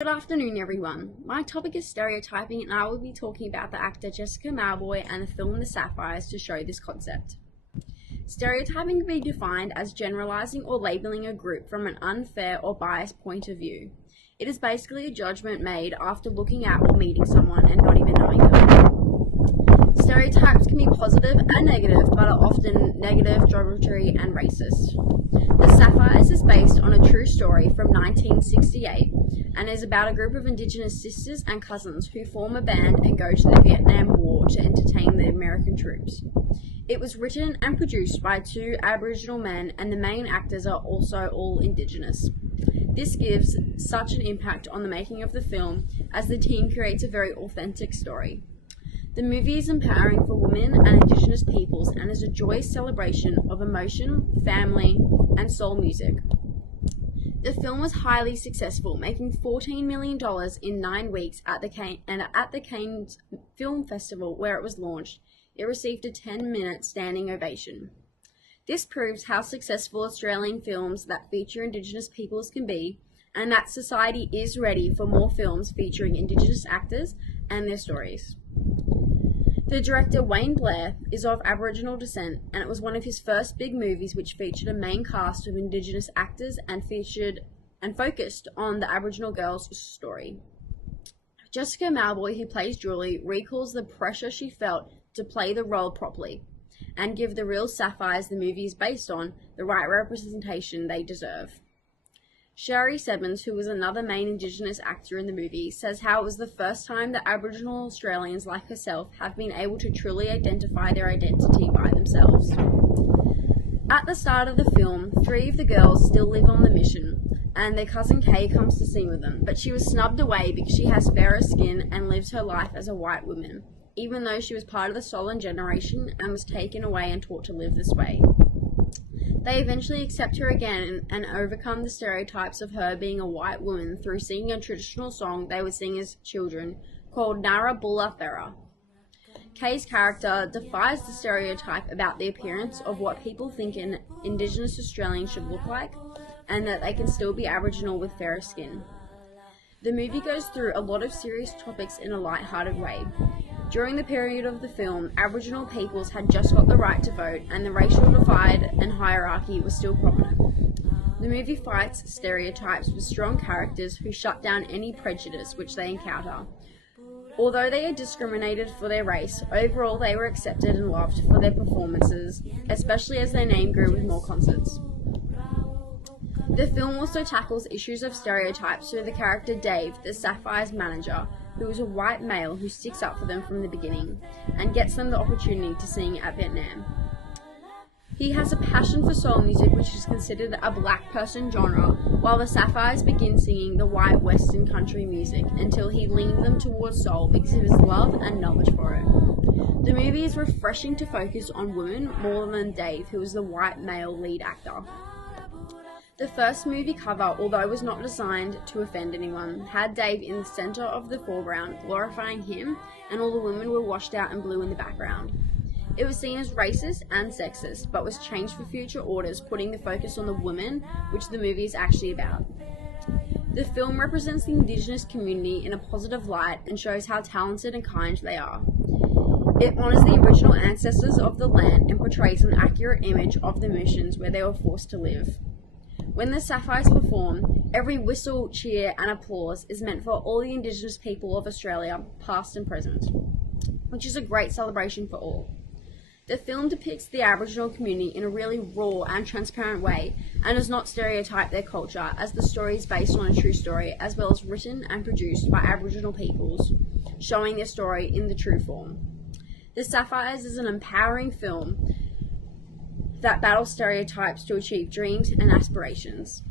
Good afternoon, everyone. My topic is stereotyping, and I will be talking about the actor Jessica Mauboy and the film The Sapphires to show this concept. Stereotyping can be defined as generalizing or labeling a group from an unfair or biased point of view. It is basically a judgment made after looking at or meeting someone and not even knowing them. Stereotypes can be positive and negative, but are often negative, derogatory, and racist. The Sapphires is based on a true story from 1968 and is about a group of Indigenous sisters and cousins who form a band and go to the Vietnam War to entertain the American troops. It was written and produced by two Aboriginal men, and the main actors are also all Indigenous. This gives such an impact on the making of the film, as the team creates a very authentic story. The movie is empowering for women and Indigenous peoples and is a joyous celebration of emotion, family, and soul music. The film was highly successful, making $14 million in 9 weeks at the Cannes Film Festival where it was launched. It received a 10-minute standing ovation. This proves how successful Australian films that feature Indigenous peoples can be, and that society is ready for more films featuring Indigenous actors and their stories. The director Wayne Blair is of Aboriginal descent, and it was one of his first big movies which featured a main cast of Indigenous actors and focused on the Aboriginal girl's story. Jessica Mauboy, who plays Julie, recalls the pressure she felt to play the role properly and give the real Sapphires the movie is based on the right representation they deserve. Sherry Sebbins, who was another main Indigenous actor in the movie, says how it was the first time that Aboriginal Australians like herself have been able to truly identify their identity by themselves. At the start of the film, 3 of the girls still live on the mission, and their cousin Kay comes to sing with them, but she was snubbed away because she has fairer skin and lives her life as a white woman, even though she was part of the stolen generation and was taken away and taught to live this way. They eventually accept her again and overcome the stereotypes of her being a white woman through singing a traditional song they would sing as children called Nara Bulla Fera. Kay's character defies the stereotype about the appearance of what people think an Indigenous Australian should look like, and that they can still be Aboriginal with fairer skin. The movie goes through a lot of serious topics in a light-hearted way. During the period of the film, Aboriginal peoples had just got the right to vote, and the racial divide and hierarchy was still prominent. The movie fights stereotypes with strong characters who shut down any prejudice which they encounter. Although they are discriminated for their race, overall they were accepted and loved for their performances, especially as their name grew with more concerts. The film also tackles issues of stereotypes through the character Dave, the Sapphire's manager, who is a white male who sticks up for them from the beginning and gets them the opportunity to sing at Vietnam. He has a passion for soul music, which is considered a black person genre, while the Sapphires begin singing the white western country music until he leaned them towards soul because of his love and knowledge for it. The movie is refreshing to focus on women more than Dave, who is the white male lead actor. The first movie cover, although it was not designed to offend anyone, had Dave in the centre of the foreground, glorifying him, and all the women were washed out in blue in the background. It was seen as racist and sexist, but was changed for future orders, putting the focus on the women, which the movie is actually about. The film represents the Indigenous community in a positive light and shows how talented and kind they are. It honours the original ancestors of the land and portrays an accurate image of the missions where they were forced to live. When the Sapphires perform, every whistle, cheer and applause is meant for all the Indigenous people of Australia, past and present, which is a great celebration for all. The film depicts the Aboriginal community in a really raw and transparent way and does not stereotype their culture, as the story is based on a true story as well as written and produced by Aboriginal peoples, showing their story in the true form. The Sapphires is an empowering film that battles stereotypes to achieve dreams and aspirations.